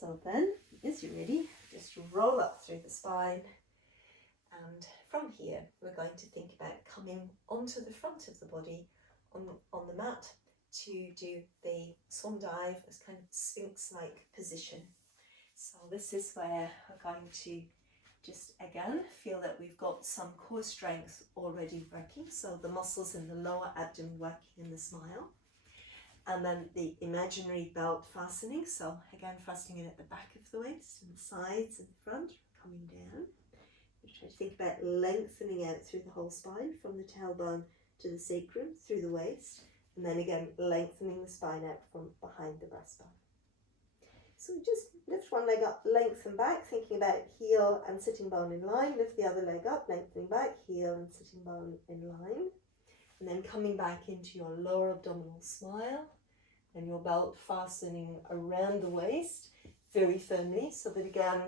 So then, as you're ready, just roll up through the spine. And from here, we're going to think about coming onto the front of the body on the mat to do the swan dive as kind of sphinx-like position. So this is where we're going to just again feel that we've got some core strength already working. So the muscles in the lower abdomen working in the smile. And then the imaginary belt fastening. So again, fastening it at the back of the waist and the sides and the front, coming down. We're trying to think about lengthening out through the whole spine from the tailbone to the sacrum, through the waist. And then again, lengthening the spine out from behind the breastbone. So just lift one leg up, lengthen back, thinking about heel and sitting bone in line. Lift the other leg up, lengthening back, heel and sitting bone in line. And then coming back into your lower abdominal smile and your belt fastening around the waist very firmly, so that again,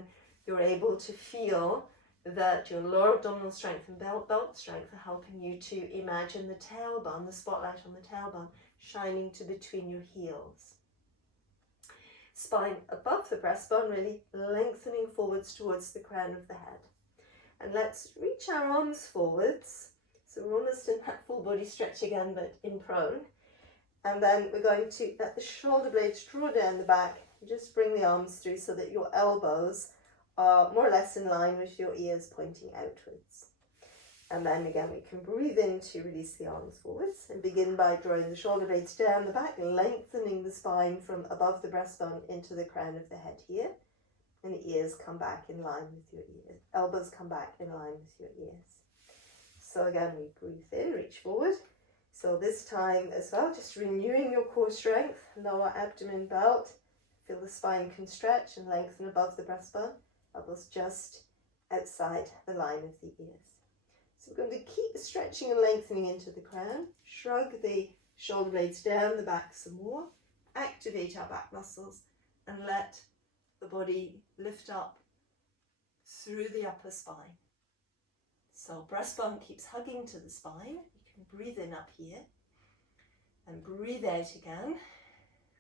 you're able to feel that your lower abdominal strength and belt strength are helping you to imagine the tailbone, the spotlight on the tailbone, shining to between your heels. Spine above the breastbone, really lengthening forwards towards the crown of the head. And let's reach our arms forwards. So we're almost in that full body stretch again, but in prone. And then we're going to let the shoulder blades draw down the back. Just bring the arms through so that your elbows are more or less in line with your ears pointing outwards. And then again, we can breathe in to release the arms forwards and begin by drawing the shoulder blades down the back, lengthening the spine from above the breastbone into the crown of the head here. And the ears come back in line with your ears. Elbows come back in line with your ears. So again, we breathe in, reach forward. So this time as well, just renewing your core strength, lower abdomen belt. Feel the spine can stretch and lengthen above the breastbone. Elbows just outside the line of the ears. So we're going to keep stretching and lengthening into the crown. Shrug the shoulder blades down the back some more. Activate our back muscles and let the body lift up through the upper spine. So breastbone keeps hugging to the spine. You can breathe in up here and breathe out again,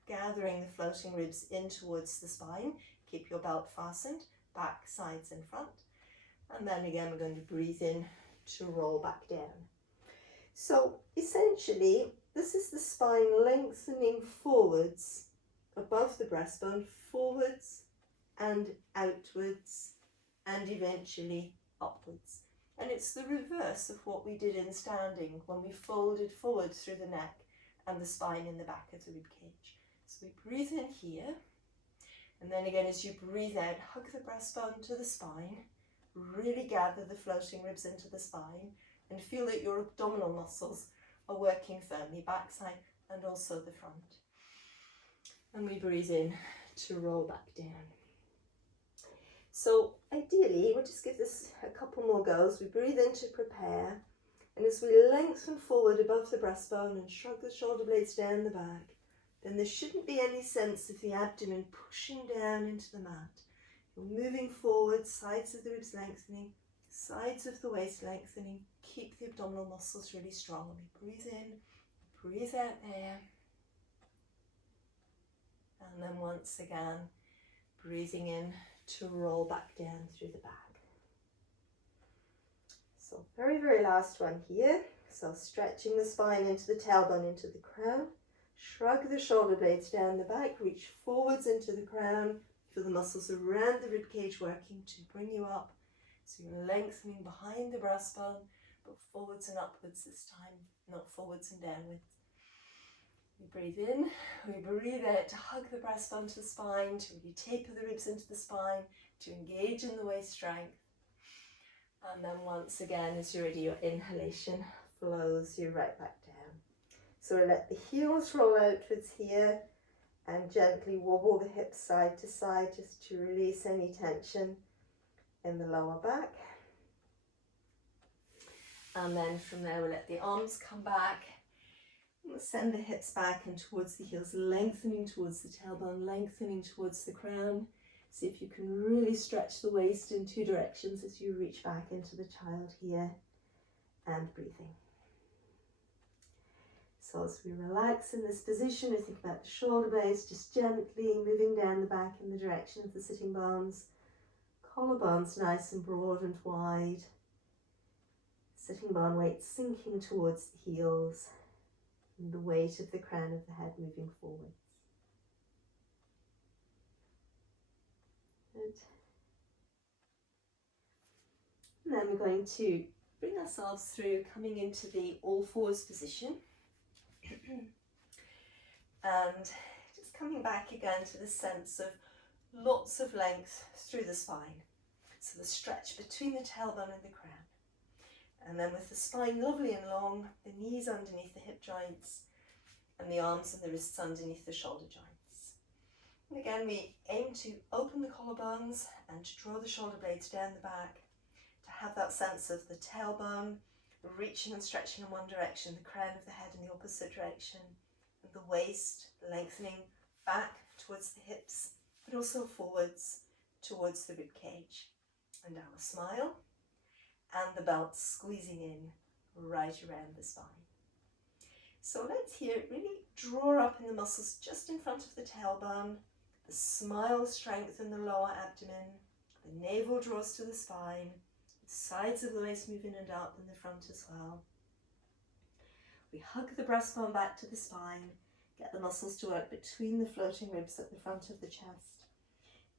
gathering the floating ribs in towards the spine. Keep your belt fastened, back, sides and front. And then again, we're going to breathe in to roll back down. So essentially, this is the spine lengthening forwards above the breastbone, forwards and outwards and eventually upwards. And it's the reverse of what we did in standing when we folded forward through the neck and the spine in the back of the rib cage. So we breathe in here, and then again as you breathe out, hug the breastbone to the spine, really gather the floating ribs into the spine and feel that your abdominal muscles are working firmly, backside and also the front. And we breathe in to roll back down. So ideally, we'll just give this a couple more goes. We breathe in to prepare, and as we lengthen forward above the breastbone and shrug the shoulder blades down the back, then there shouldn't be any sense of the abdomen pushing down into the mat. You're moving forward, sides of the ribs lengthening, sides of the waist lengthening. Keep the abdominal muscles really strong. We breathe in, breathe out there. And then once again, breathing in to roll back down through the back. So very, very last one here. So stretching the spine into the tailbone, into the crown. Shrug the shoulder blades down the back, reach forwards into the crown. Feel the muscles around the rib cage working to bring you up. So you're lengthening behind the breastbone, but forwards and upwards this time, not forwards and downwards. We breathe in, we breathe out to hug the breastbone to the spine, to really taper the ribs into the spine, to engage in the waist strength. And then once again, as you're ready, your inhalation flows you right back down. So we let the heels roll outwards here and gently wobble the hips side to side just to release any tension in the lower back. And then from there, we'll let the arms come back. We'll send the hips back and towards the heels, lengthening towards the tailbone, lengthening towards the crown. See if you can really stretch the waist in two directions as you reach back into the child here and breathing. So as we relax in this position, we think about the shoulder blades just gently moving down the back in the direction of the sitting bones. Collarbones nice and broad and wide. Sitting bone weight sinking towards the heels and the weight of the crown of the head moving forwards. Good. And then we're going to bring ourselves through, coming into the all fours position. And just coming back again to the sense of lots of length through the spine. So the stretch between the tailbone and the crown. And then with the spine lovely and long, the knees underneath the hip joints and the arms and the wrists underneath the shoulder joints. And again, we aim to open the collarbones and to draw the shoulder blades down the back, to have that sense of the tailbone reaching and stretching in one direction, the crown of the head in the opposite direction, and the waist lengthening back towards the hips, but also forwards towards the rib cage. And now a smile, and the belt squeezing in right around the spine. So let's here really draw up in the muscles just in front of the tailbone, the smile strengthen the lower abdomen, the navel draws to the spine, the sides of the waist move in and up in the front as well. We hug the breastbone back to the spine, get the muscles to work between the floating ribs at the front of the chest,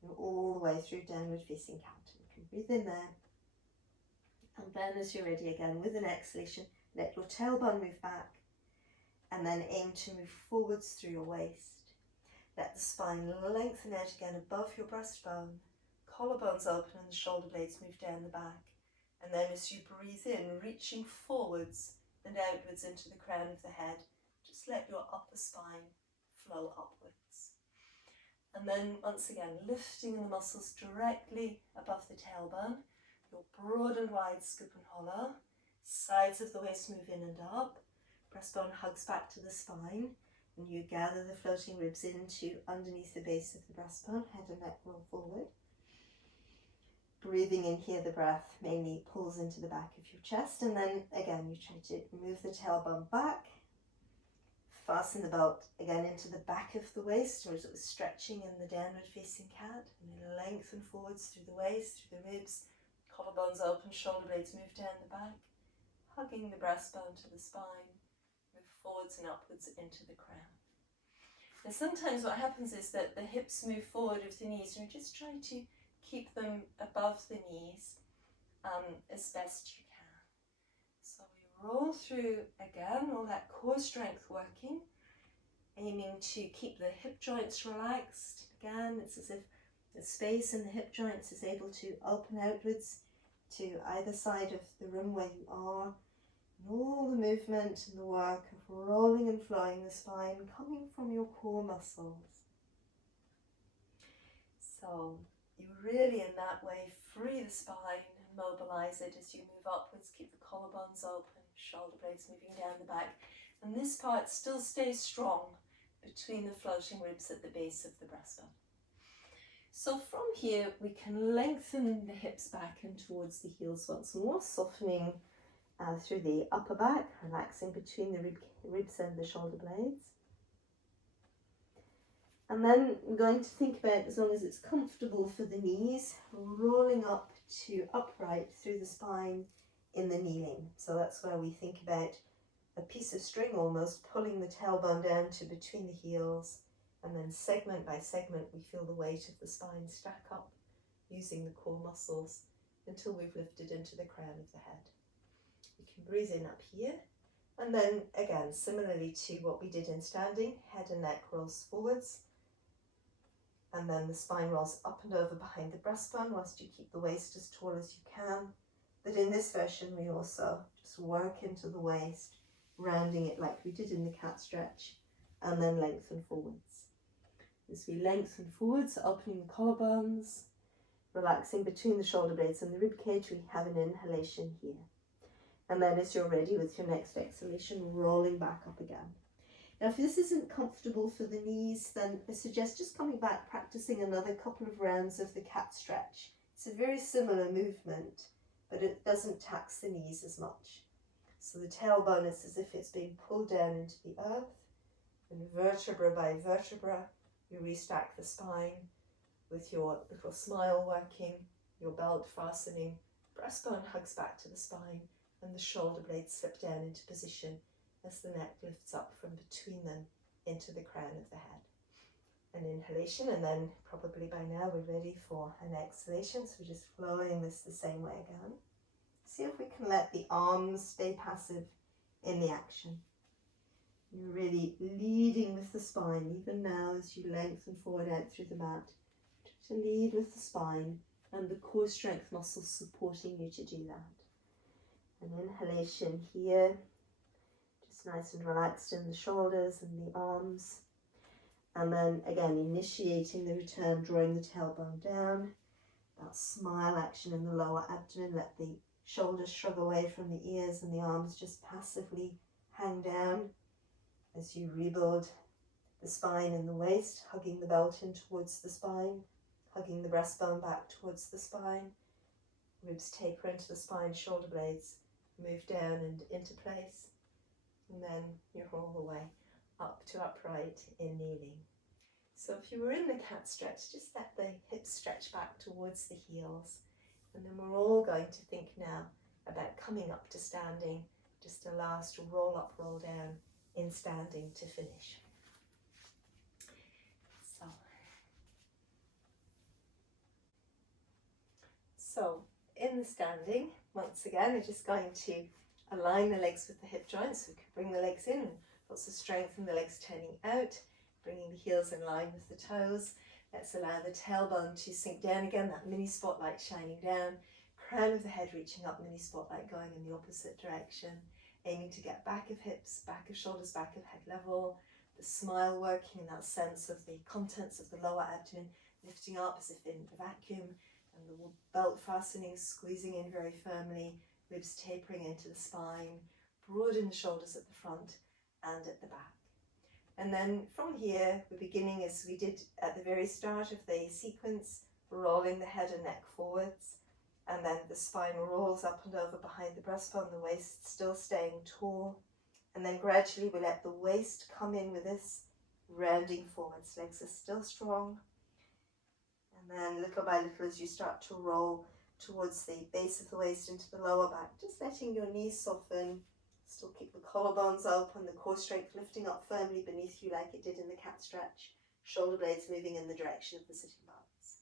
and all the way through downward facing cat. You can breathe in there. And then as you're ready again, with an exhalation, let your tailbone move back and then aim to move forwards through your waist. Let the spine lengthen out again above your breastbone, collarbones open and the shoulder blades move down the back. And then as you breathe in, reaching forwards and outwards into the crown of the head, just let your upper spine flow upwards. And then once again, lifting the muscles directly above the tailbone, your broad and wide scoop and hollow, sides of the waist move in and up, breastbone hugs back to the spine, and you gather the floating ribs into underneath the base of the breastbone, head and neck roll forward. Breathing in here, the breath mainly pulls into the back of your chest, and then again you try to move the tailbone back, fasten the belt again into the back of the waist, or as it was stretching in the downward facing cat, and then lengthen forwards through the waist, through the ribs, collarbones open, shoulder blades move down the back, hugging the breastbone to the spine, move forwards and upwards into the crown. And sometimes what happens is that the hips move forward with the knees, and you're just trying to keep them above the knees as best you can. So we roll through again, all that core strength working, aiming to keep the hip joints relaxed. Again, it's as if the space in the hip joints is able to open outwards to either side of the room where you are. And all the movement and the work of rolling and flowing the spine coming from your core muscles. So you really in that way free the spine and mobilise it as you move upwards, keep the collarbones open, shoulder blades moving down the back. And this part still stays strong between the floating ribs at the base of the breastbone. So from here we can lengthen the hips back and towards the heels once more, softening through the upper back, relaxing between the ribs and the shoulder blades. And then I'm going to think about, as long as it's comfortable for the knees, rolling up to upright through the spine in the kneeling. So that's where we think about a piece of string almost, pulling the tailbone down to between the heels, and then segment by segment we feel the weight of the spine stack up using the core muscles until we've lifted into the crown of the head. We can breathe in up here, and then again, similarly to what we did in standing, head and neck rolls forwards, and then the spine rolls up and over behind the breastbone whilst you keep the waist as tall as you can. But in this version we also just work into the waist, rounding it like we did in the cat stretch, and then lengthen forwards. As we lengthen forwards, opening the collarbones, relaxing between the shoulder blades and the rib cage, we have an inhalation here. And then as you're ready with your next exhalation, rolling back up again. Now if this isn't comfortable for the knees, then I suggest just coming back, practicing another couple of rounds of the cat stretch. It's a very similar movement, but it doesn't tax the knees as much. So the tailbone is as if it's being pulled down into the earth, and vertebra by vertebra, you restack the spine with your little smile working, your belt fastening, breastbone hugs back to the spine, and the shoulder blades slip down into position as the neck lifts up from between them into the crown of the head. An inhalation, and then probably by now we're ready for an exhalation, so we're just flowing this the same way again. See if we can let the arms stay passive in the action. You're really leading with the spine, even now as you lengthen forward out through the mat. To lead with the spine and the core strength muscles supporting you to do that. An inhalation here, just nice and relaxed in the shoulders and the arms. And then again, initiating the return, drawing the tailbone down. That smile action in the lower abdomen, let the shoulders shrug away from the ears and the arms just passively hang down as you rebuild the spine and the waist, hugging the belt in towards the spine, hugging the breastbone back towards the spine, ribs taper into the spine, shoulder blades move down and into place, and then you're all the way up to upright in kneeling. So if you were in the cat stretch, just let the hips stretch back towards the heels, and then we're all going to think now about coming up to standing, just a last roll up, roll down in standing to finish. So in the standing, once again, we're just going to align the legs with the hip joints, so we can bring the legs in, lots of strength in the legs turning out, bringing the heels in line with the toes. Let's allow the tailbone to sink down again, that mini spotlight shining down, crown of the head reaching up, mini spotlight going in the opposite direction, aiming to get back of hips, back of shoulders, back of head level, the smile working in that sense of the contents of the lower abdomen lifting up as if in a vacuum, and the belt fastening squeezing in very firmly, ribs tapering into the spine, broaden the shoulders at the front and at the back. And then from here, we're beginning as we did at the very start of the sequence, rolling the head and neck forwards, and then the spine rolls up and over behind the breastbone, the waist still staying tall, and then gradually we let the waist come in with this, rounding forwards, legs are still strong. And then little by little as you start to roll towards the base of the waist into the lower back, just letting your knees soften, still keep the collarbones open, the core strength lifting up firmly beneath you like it did in the cat stretch, shoulder blades moving in the direction of the sitting bones.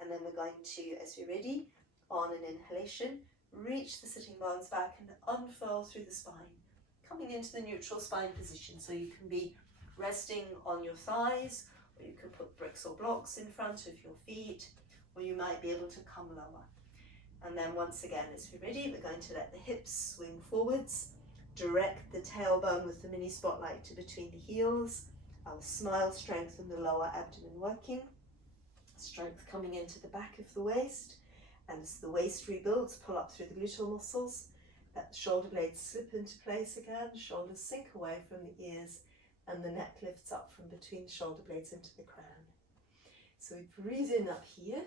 And then we're going to, as we're ready, on an inhalation, reach the sitting bones back and unfurl through the spine, coming into the neutral spine position. So you can be resting on your thighs, or you can put bricks or blocks in front of your feet, or you might be able to come lower. And then once again, as we're ready, we're going to let the hips swing forwards, direct the tailbone with the mini spotlight to between the heels, our smile strength in the lower abdomen working, strength coming into the back of the waist, and as the waist rebuilds, pull up through the gluteal muscles, let the shoulder blades slip into place again, shoulders sink away from the ears, and the neck lifts up from between the shoulder blades into the crown. So we breathe in up here,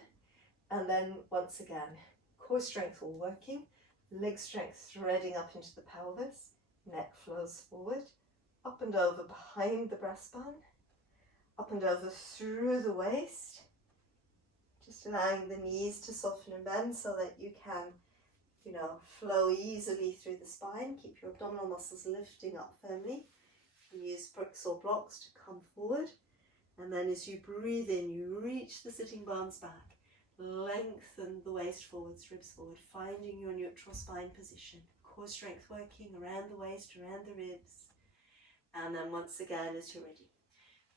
and then once again, core strength all working, leg strength threading up into the pelvis, neck flows forward, up and over behind the breastbone, up and over through the waist, just allowing the knees to soften and bend so that you can, flow easily through the spine. Keep your abdominal muscles lifting up firmly. You can use bricks or blocks to come forward. And then as you breathe in, you reach the sitting bones back. Lengthen the waist forwards, ribs forward, finding your neutral spine position. Core strength working around the waist, around the ribs. And then once again, as you're ready,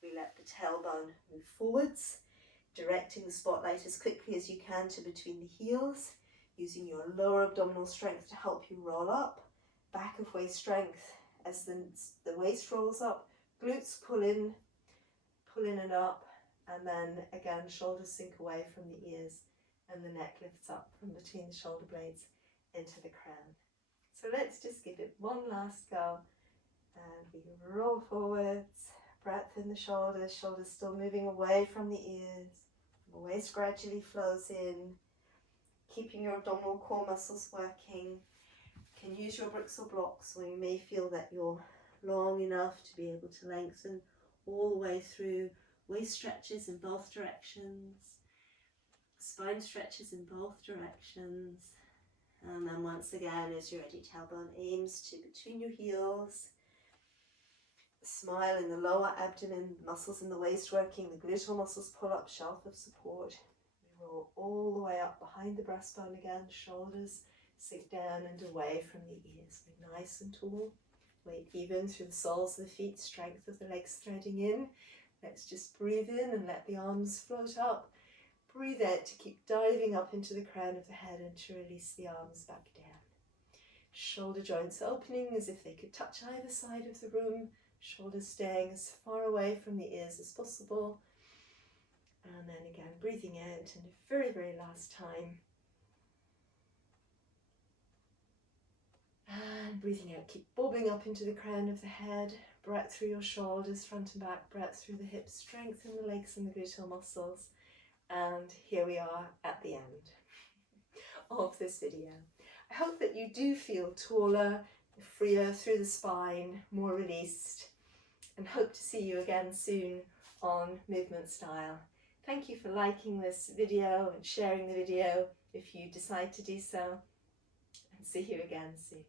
we let the tailbone move forwards, directing the spotlight as quickly as you can to between the heels, using your lower abdominal strength to help you roll up, back of waist strength as the waist rolls up, glutes pull in and up, and then again shoulders sink away from the ears and the neck lifts up from between the shoulder blades into the crown. So let's just give it one last go, and we roll forwards, breath in the shoulders, shoulders still moving away from the ears, the waist gradually flows in, keeping your abdominal core muscles working, You can use your bricks or blocks, or you may feel that you're long enough to be able to lengthen all the way through. Waist stretches in both directions, spine stretches in both directions. And then once again, as you're ready, tailbone aims to between your heels. Smile in the lower abdomen, muscles in the waist working, the gluteal muscles pull up, shelf of support. We roll all the way up behind the breastbone again, shoulders sink down and away from the ears. We're nice and tall, weight even through the soles of the feet, strength of the legs threading in. Let's just breathe in and let the arms float up. Breathe out to keep diving up into the crown of the head and to release the arms back down. Shoulder joints opening as if they could touch either side of the room. Shoulders staying as far away from the ears as possible. And then again, breathing out, and a very, very last time. And breathing out, keep bobbing up into the crown of the head. Breath through your shoulders, front and back, breath through the hips, strengthen the legs and the gluteal muscles. And here we are at the end of this video. I hope that you do feel taller, freer through the spine, more released, and hope to see you again soon on Movement Style. Thank you for liking this video and sharing the video if you decide to do so, and see you again soon.